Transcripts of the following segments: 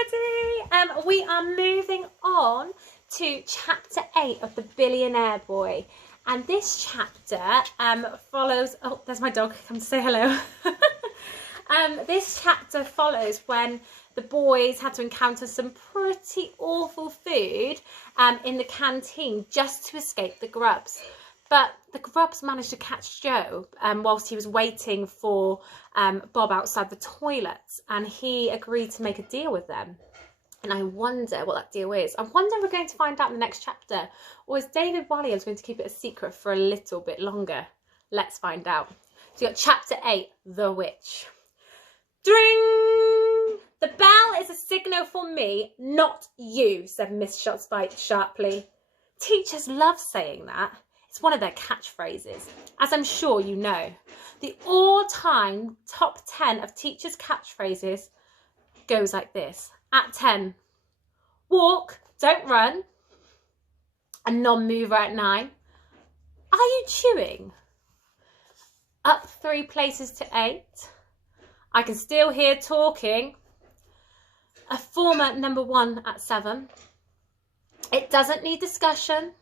everybody. We are moving on to chapter 8 of The Billionaire Boy. And this chapter follows... Oh, there's my dog. Come to say hello. This chapter follows when the boys had to encounter some pretty awful food in the canteen just to escape the grubs. But the grubs managed to catch Joe whilst he was waiting for Bob outside the toilets, and he agreed to make a deal with them. And I wonder what that deal is. I wonder if we're going to find out in the next chapter, or is David Walliams going to keep it a secret for a little bit longer? Let's find out. So you've got chapter 8, The Witch. Dring! The bell is a signal for me, not you, said Miss Shotspite sharply. Teachers love saying that. It's one of their catchphrases, as I'm sure you know. The all-time top 10 of teachers' catchphrases goes like this. At 10, walk, don't run. A non-mover at 9. Are you chewing? Up 3 places to 8. I can still hear talking. A former number 1 at 7. It doesn't need discussion.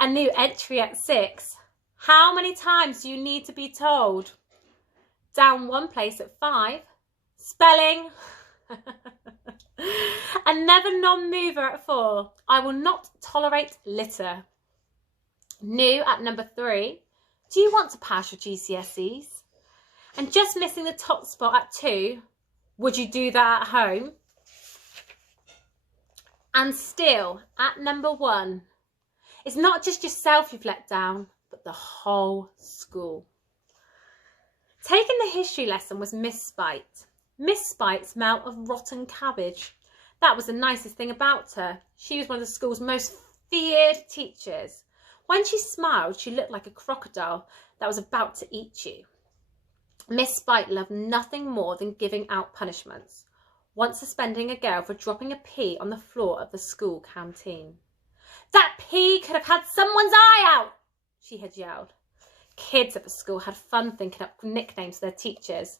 A new entry at 6. How many times do you need to be told? Down 1 place at 5. Spelling. Another non-mover at 4. I will not tolerate litter. New at number 3. Do you want to pass your GCSEs? And just missing the top spot at 2. Would you do that at home? And still at number 1. It's not just yourself you've let down, but the whole school. Taking the history lesson was Miss Spite. Miss Spite smelled of rotten cabbage. That was the nicest thing about her. She was one of the school's most feared teachers. When she smiled, she looked like a crocodile that was about to eat you. Miss Spite loved nothing more than giving out punishments, once suspending a girl for dropping a pea on the floor of the school canteen. That pea could have had someone's eye out, she had yelled. Kids at the school had fun thinking up nicknames for their teachers.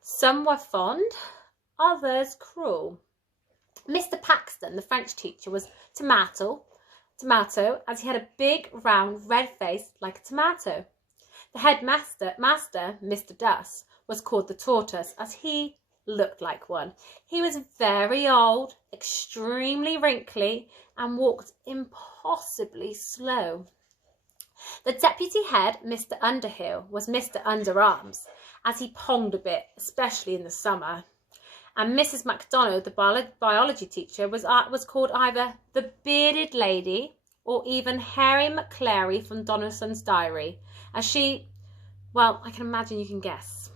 Some were fond, others cruel. Mr. Paxton, the French teacher, was tomato, as he had a big, round, red face like a tomato. The headmaster, Mr. Duss, was called the tortoise, as he looked like one. He was very old, extremely wrinkly, and walked impossibly slow. The deputy head, Mr. Underhill, was Mr. Underarms, as he ponged a bit, especially in the summer. And Mrs. MacDonald, the biology teacher, was called either the bearded lady or even Harry McClary from Donaldson's diary, as she, well, I can imagine you can guess.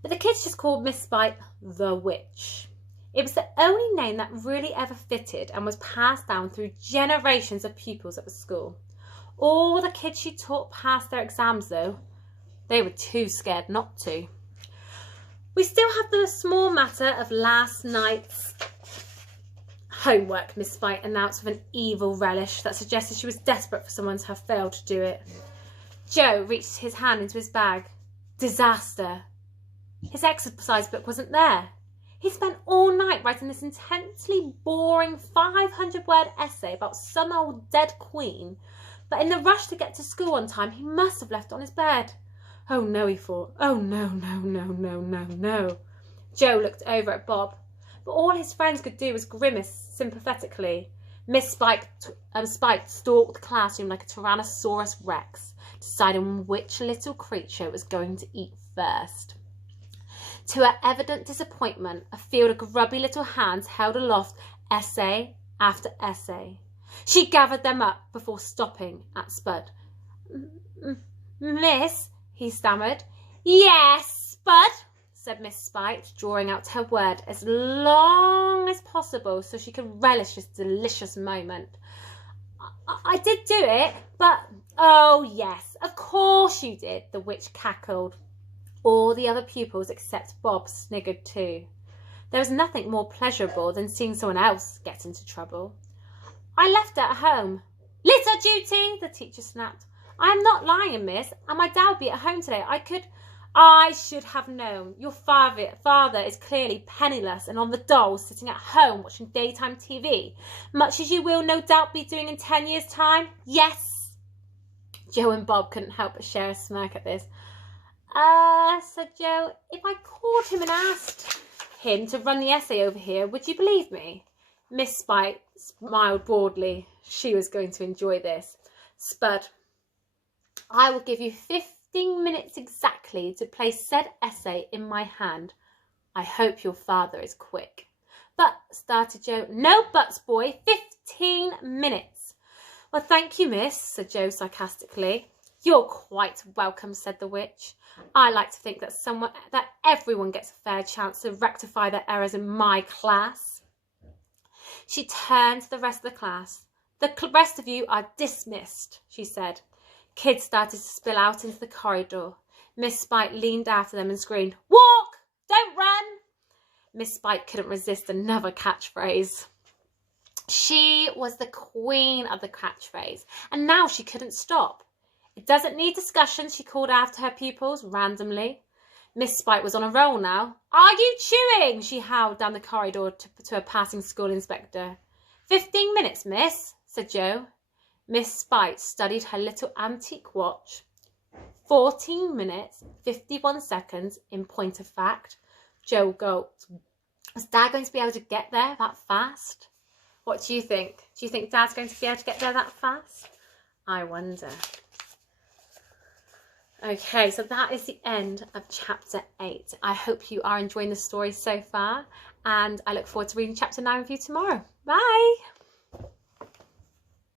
But the kids just called Miss Spite the Witch. It was the only name that really ever fitted and was passed down through generations of pupils at the school. All the kids she taught passed their exams though. They were too scared not to. We still have the small matter of last night's homework, Miss Spite announced with an evil relish that suggested she was desperate for someone to have failed to do it. Joe reached his hand into his bag. Disaster. His exercise book wasn't there. He spent all night writing this intensely boring 500-word essay about some old dead queen, but in the rush to get to school on time, he must have left it on his bed. Oh no, he thought. Oh no, no, no, no, no, no. Joe looked over at Bob, but all his friends could do was grimace sympathetically. Miss Spite stalked the classroom like a Tyrannosaurus Rex, deciding which little creature was going to eat first. To her evident disappointment, a field of grubby little hands held aloft essay after essay. She gathered them up before stopping at Spud. Miss, he stammered. Yes, Spud, said Miss Spite, drawing out her word as long as possible so she could relish this delicious moment. I did do it, but... Oh, yes, of course you did, the witch cackled. All the other pupils except Bob sniggered too. There was nothing more pleasurable than seeing someone else get into trouble. I left it at home. Litter duty, the teacher snapped. I am not lying, miss, and my dad will be at home today. I could... I should have known. Your father is clearly penniless and on the dole, sitting at home watching daytime TV, much as you will no doubt be doing in 10 years' time. Yes. Joe and Bob couldn't help but share a smirk at this. Said Joe, if I called him and asked him to run the essay over here, would you believe me? Miss Spite smiled broadly. She was going to enjoy this. Spud, I will give you 15 minutes exactly to place said essay in my hand. I hope your father is quick. But, started Joe. No buts, boy. 15 minutes. Well, thank you, miss, said Joe sarcastically. You're quite welcome, said the witch. I like to think that everyone gets a fair chance to rectify their errors in my class. She turned to the rest of the class. The rest of you are dismissed, she said. Kids started to spill out into the corridor. Miss Spite leaned after them and screamed, Walk! Don't run! Miss Spite couldn't resist another catchphrase. She was the queen of the catchphrase, and now she couldn't stop. It doesn't need discussion, she called after her pupils randomly. Miss Spite was on a roll now. Are you chewing? She howled down the corridor to a passing school inspector. 15 minutes, miss, said Joe. Miss Spite studied her little antique watch. 14 minutes, 51 seconds in point of fact. Joe gulped. Was Dad going to be able to get there that fast? What do you think? Do you think Dad's going to be able to get there that fast? I wonder. Okay, so that is the end of chapter 8. I hope you are enjoying the story so far, and I look forward to reading chapter 9 with you tomorrow. Bye!